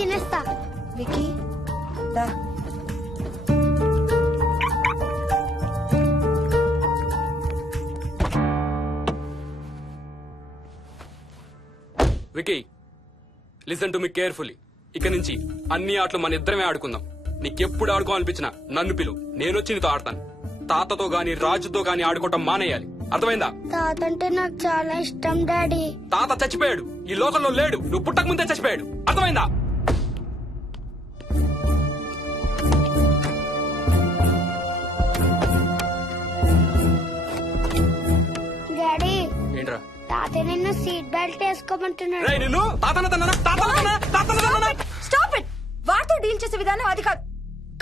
తినేస్తా. వికీ దా. Vicky listen to me carefully. ఇక నుంచి అన్ని ఆటలు మన ఇద్దరమే ఆడుకుందాం. నీకెప్పుడు ఆడుకోవాలనిపించినా నన్ను పిలు, నేనొచ్చి నీతో ఆడతాను. తాతతో గాని రాజుతో గాని ఆడుకోవటం మానేయాలి, అర్థమైందా? తాత అంటే నాకు చాలా ఇష్టం డాడీ. తాత చచ్చిపోయాడు, ఈ లోకంలో లేడు. నువ్వు పుట్టక ముందే చచ్చిపోయాడు, అర్థమైందా? డాడీ ఏంట్రా? తాత నిన్ను సీట్ బెల్ట్ వేసుకోమంటున్నాడు. రేయ్ నిన్ను స్టాప్ ఇట్. వాడితో డీల్ చేసే విధానం అది కాదు.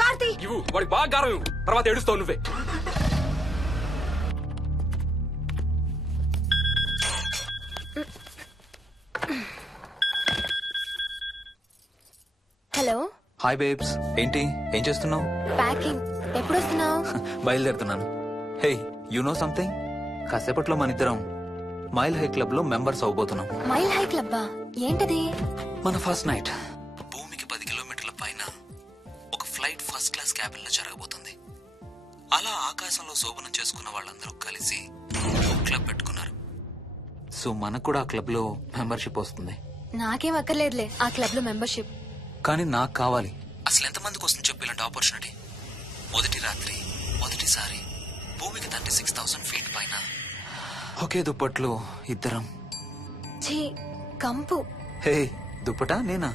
కార్తీ ఇవ్వు, వాడికి బాగా గారం ఇవ్వు, తర్వాత ఏడుస్తావు నువ్వే. హలో. హాయ్ బేబ్స్, ఏంటి ఏం చేస్తున్నావు? ప్యాకింగ్. ఎప్పుడు వస్తున్నావు? బయలుదేరుతున్నాను. హే యు నో సంథింగ్, కాసేపట్లో మన ఇద్దరం మైల్ హై క్లబ్ లో మెంబర్స్ అవబోతున్నాం. మైల్ హై క్లబ్బా? ఏంటది? మన ఫస్ట్ నైట్ భూమికి 10 కిలోమీటర్ల పైన ఒక ఫ్లైట్ ఫస్ట్ క్లాస్ క్యాబిన్ లో జరగబోతుంది. అలా ఆకాశంలో శోభనం చేసుకున్న వాళ్ళందరూ కలిసి క్లబ్ పెట్టుకున్నారు. సో మనకు కూడా ఆ క్లబ్ లో మెంబర్షిప్ వస్తుంది. నాకేం అక్కర్లేదులే ఆ క్లబ్ లో మెంబర్షిప్. కానీ నాకు కావాలి. అసలు ఎంతమందికి వస్తుంది చెప్పు ఇలాంటి ఆపర్చునిటీ? మొదటి రాత్రి మొదటిసారి భూమికి 36,000 ఫీట్ పైన ఒకే దుప్పట్లో ఇద్దరం. ఛీ, కంపు. హే దుప్పటా నేనా?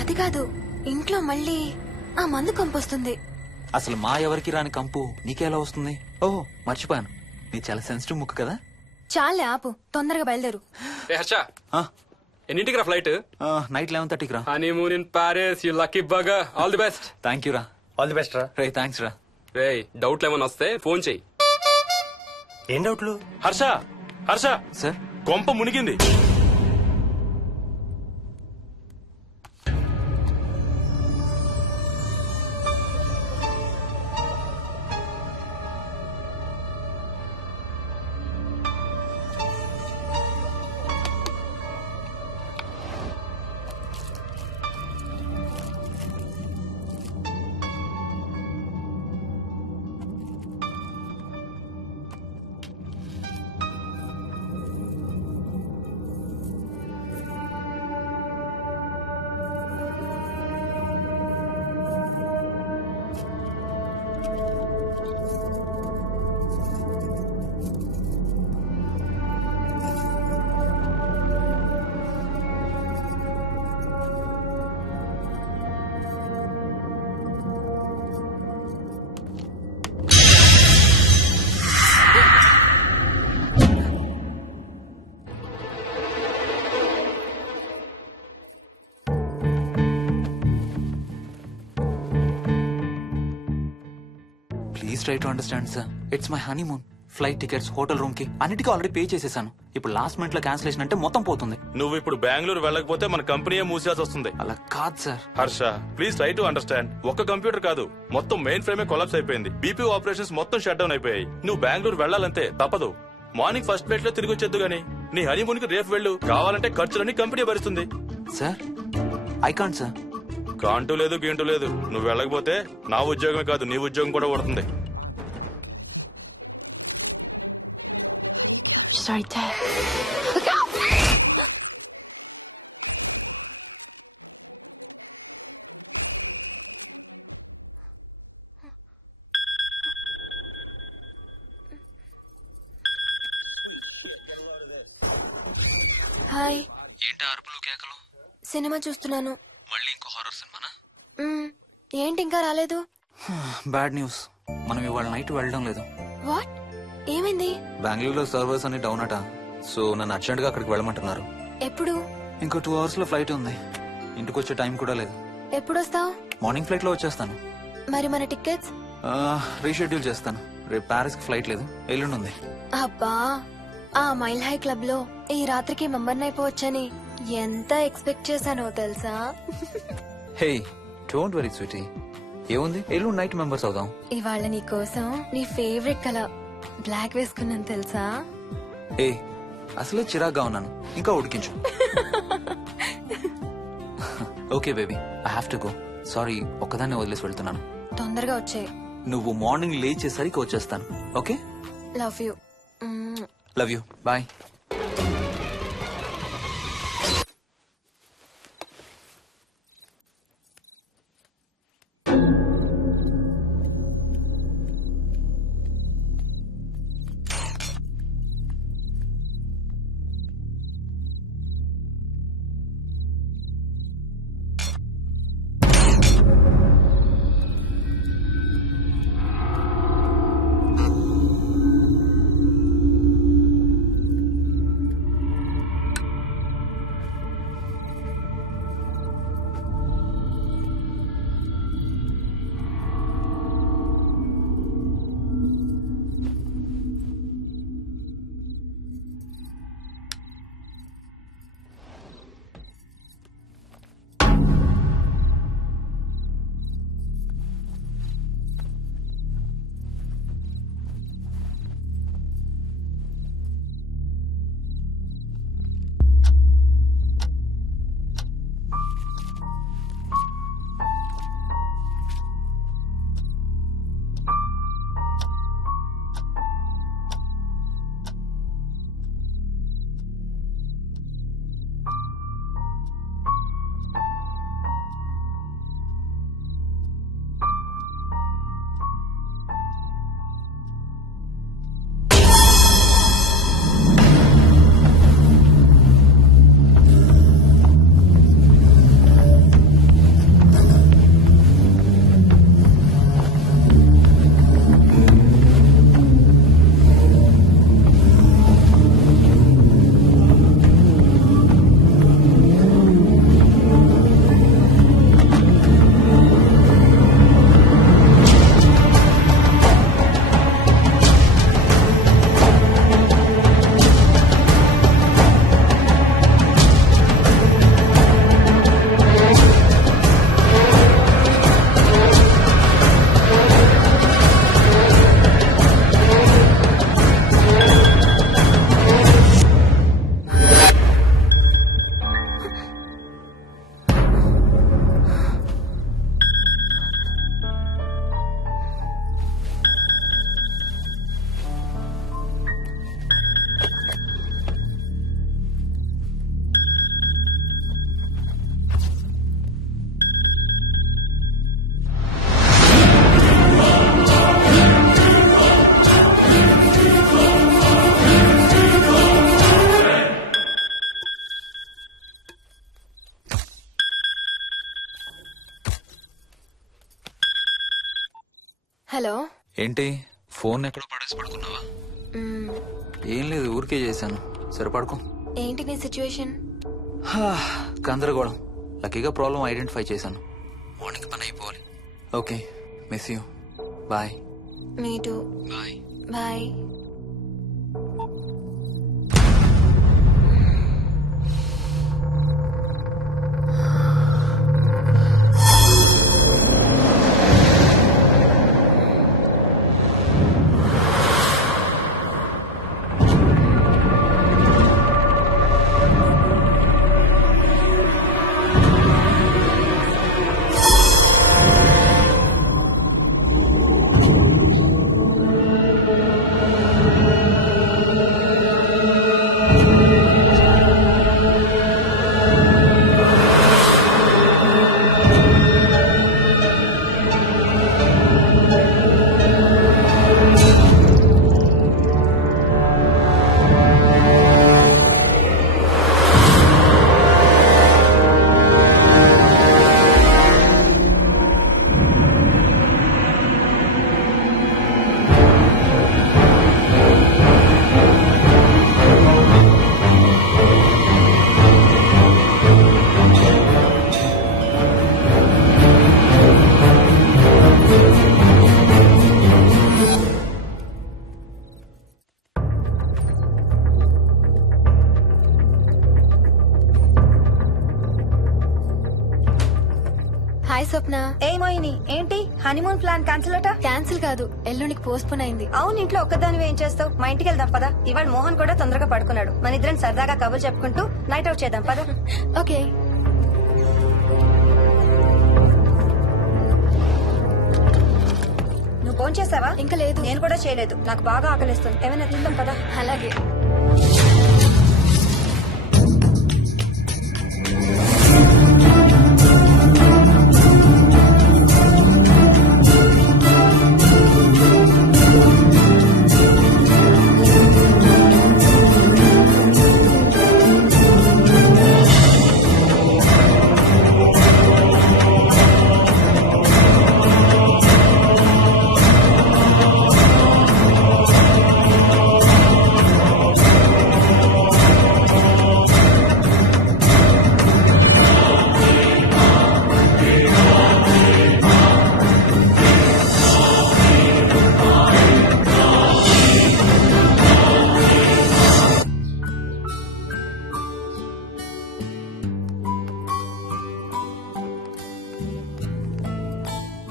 అది కాదు, ఇంట్లో మళ్ళీ ఆ మందు కంపొస్తుంది. అసలు మా ఎవరికి రాని కంపు నీకెలా వస్తుంది? ఓహో మర్చిపోయాను, నీ చాలా సెన్సిటివ్ ముక్కు కదా. చాలే ఆపు, తొందరగా బయలుదేరు. రే హర్ష, ఎన్నింటికి రా ఫ్లైట్? నైట్ 11:30కి రా. Honeymoon in Paris, you lucky bugger. All the best. Thank you రా. ఆల్ ది బెస్ట్ రా. రే థ్యాంక్స్ రా. రే డౌట్లు ఏమైనా వస్తే ఫోన్ చెయ్యి. ఏం డౌట్లు? హర్ష హర్ష, సార్ కొంప మునిగింది. Please try to understand sir. It's my honeymoon. Flight tickets, hotel room కి అన్నిటికీ ఆల్రెడీ పే చేసేసాను. ఇప్పుడు లాస్ట్ మినిట్ లో క్యాన్సిలేషన్ అంటే మొత్తం పోతుంది. నువ్వు ఇప్పుడు బెంగళూరు వెళ్ళకపోతే మన కంపెనీయే మూసేయాల్సి వస్తుంది. అలా కాదు sir. Harsha please try to understand. ఒక్క కంప్యూటర్ కాదు, మొత్తం మెయిన్ ఫ్రేమే కొలాప్స్ అయిపోయింది. బీపీ ఆపరేషన్స్ మొత్తం షట్ డౌన్ అయిపోయాయి. నువ్వు బెంగళూరు వెళ్ళాలంటే తప్పదు. మార్నింగ్ ఫస్ట్ ఫ్లైట్ లో తిరిగి వచ్చేద్దు గానీ నీ హనీమూన్ కి రేపు వెళ్ళు. కావాలంటే ఖర్చులన్నీ కంపెనీ భరిస్తుంది. Sir I can't sir. Can't లేదు గీంటూ లేదు. నువ్వు వెళ్ళకపోతే నా ఉద్యోగమే కాదు నీ ఉద్యోగం కూడా పడుతుంది. హాయ్. ఏంటి అరుపులు కేకలు? సినిమా చూస్తున్నాను. మళ్ళీ ఇంకో హారర్ సినిమానా? ఏంటి ఇంకా రాలేదు? బ్యాడ్ న్యూస్, మనం ఇవాళ నైట్ వెళ్ళడం లేదు. వాట్? ఏమైంది? బెంగళూరులో సర్వర్స్ అన్ని డౌన్ అట. సో నన్ను అర్జెంట్ గా అక్కడికి వెళ్ళమంటున్నారు. ఎప్పుడు? ఇంకో 2 hours లో ఫ్లైట్ ఉంది. ఇంటికి వచ్చే టైం కూడా లేదు. ఎప్పుడు వస్తావు? మార్నింగ్ ఫ్లైట్ లో వచ్చేస్తాను. మరి మన టికెట్స్? రీషెడ్యూల్ చేస్తాను. రేపు ప్యారిస్ కి ఫ్లైట్ లేదు, ఎల్లుండి ఉంది. అబ్బా, ఆ మైల్ హై క్లబ్ లో ఈ రాత్రికి మెంబర్ని అయిపోవచ్చని ఎంత ఎక్స్పెక్ట్ చేశానో తెలుసా? హే డోంట్ వరీ స్వీటీ, ఏముంది ఎల్లుండి నైట్ మెంబర్స్ అవుదాం. ఇవాళ నీ కోసం నీ ఫేవరెట్ కలర్ బ్లాక్ వేసుకున్నాను తెలుసా? ఏ అసలే చిరాగ్గా ఉన్నాను, ఇంకా ఉడికించు. Okay baby, I have to go. Sorry, ఒక్కదాన్ని వదిలేసి వెళ్తున్నాను. తొందరగా వచ్చే. నువ్వు మార్నింగ్ లేచేసరికి వచ్చేస్తాను. Okay, love you. Love you, bye. Hello. ఏంటి, ఫోన్ ఎక్కడో పడేసి పడుకున్నావా? ఏం లేదు, ఊరికే చేశాను. సరే పడుకో. ఏంటి నీ సిచ్యువేషన్? గందరగోళం. లక్కీగా ప్రాబ్లం ఐడెంటిఫై చేశాను. మార్నింగ్ పని అయిపోవాలి. Okay, miss you. Bye. Me too. Bye. Bye. Hi Swapna. ఏమోయిని ఏంటి హనీమూన్ ప్లాన్ క్యాన్సిల్ అట? క్యాన్సిల్ కాదు, ఎల్లుండికి పోస్ట్ పోన్ అయింది. అవును, ఇంట్లో ఒక్కదానివి ఏం చేస్తావు? మా ఇంటికి వెళ్దాం పదా. ఇవాళ మోహన్ కూడా తొందరగా పడుకున్నాడు. మన ఇద్దరం సరదాగా కబుర్లు చెప్పుకుంటూ నైట్ అవుట్ చేద్దాం పదా. ఓకే. ఇంకా లేదు. నేను కూడా చేయలేదు, నాకు బాగా ఆకలిస్తుంది. ఏమైనా తిందాం కదా. అలాగే.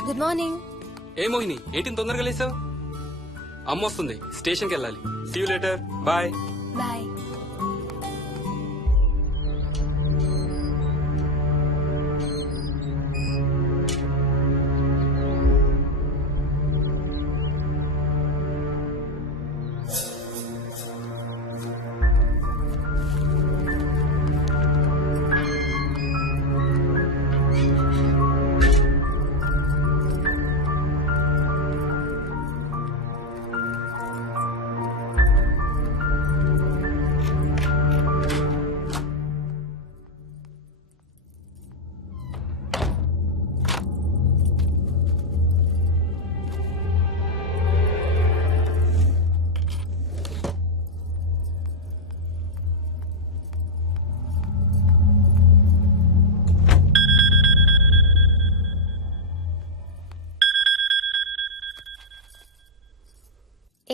Good morning. ఏ మోహిని ఏంటి ఇంత తొందరగా లేసావు? అమ్మ వస్తుంది, స్టేషన్కి వెళ్ళాలి. See you later, bye. Bye.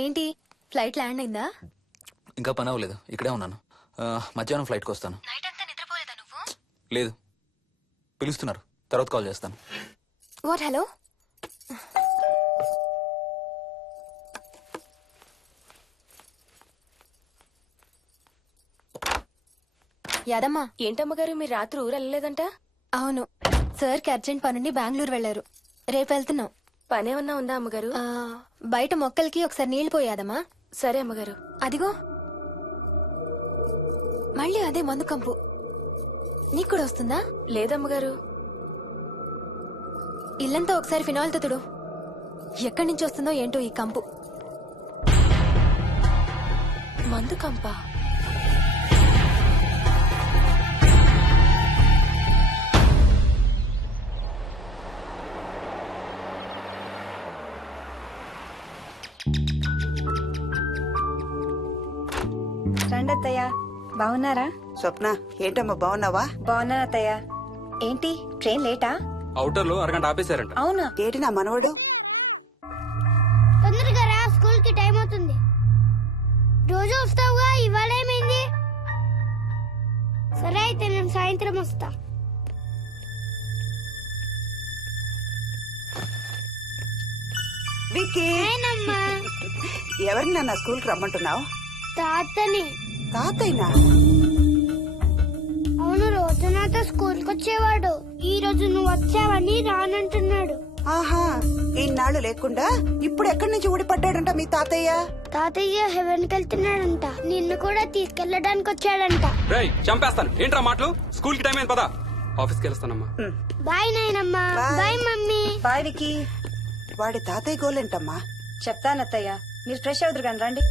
ఏంటి ఫ్లైట్ ల్యాండ్ అయిందా? ఇంకా పని అవ్వలేదు, ఇక్కడే ఉన్నాను. మధ్యాహ్నం ఫ్లైట్కి వస్తాను. నైట్ అంతా నిద్రపోలేదా నువ్వు? లేదు, పిలుస్తున్నారు, తర్వాత కాల్ చేస్తాను. వాట్? హలో. యాదమ్మా. ఏంటమ్మగారు, మీరు రాత్రి ఊరు వెళ్ళలేదంట? అవును, సార్కి అర్జెంట్ పనుండి బెంగళూరు వెళ్లారు. రేపు వెళ్తున్నాం. పనేమన్నా ఉందా అమ్మగారు? బయట మొక్కలకి ఒకసారి నీళ్లు పోయాదమ్మా. సరే అమ్మగారు. అదిగో మళ్ళీ అదే మందు కంపు. నీకు కూడా వస్తుందా? లేదమ్మగారు. ఇల్లంతా ఒకసారి ఫినాయిల్తో తుడు. ఎక్కడి నుంచి వస్తుందో ఏంటో ఈ కంపు. మందు కంపా? రండత్తయ్య, బాగున్నారా? స్వప్న, ఏంటమ్మా బాగున్నావా? బాగున్నాను అత్తయ్య. ఏంటి ట్రైన్ లేటా? అవుటర్ లో అరగంట ఆపేశారంట. అవునా? ఏంటి నా మనవడు? తొందరగా రా, స్కూల్ కి టైం అవుతుంది. రోజు వస్తావుగా, ఇవాళ ఏమైంది? సరే అయితే నేను సాయంత్రం వస్తా. విక్కీ, నేనమ్మా. ఎవరిని నా స్కూల్ కి రమ్మంటున్నావు? తాతని. తాతయ్యనా? అవును, రోజు నాతో స్కూల్ కి వచ్చేవాడు. ఈ రోజు నువ్వు వచ్చావని రానంటున్నాడు. ఆహా, ఇన్నాళ్ళు లేకుండా ఇప్పుడు ఎక్కడి నుంచి ఊడిపడ్డాడంట మీ తాతయ్య? తాతయ్య హెవెన్ కి వెళ్తున్నాడంట. నిన్ను కూడా తీసుకెళ్లడానికి వచ్చాడంట. రేయ్ చంపేస్తాను, ఏంట్రా మాటలు? స్కూల్ కి టైం అయింది, పదా. ఆఫీస్కి వెళ్తానమ్మా. బాయ్ నాయనమ్మా. Bye. Bye mummy. Bye Vicky. వాడి తాతయ్య గోలేంటమ్మా? చెప్తానత్తయ్య, మీరు ఫ్రెష్ అవుతురు కానీ రండి.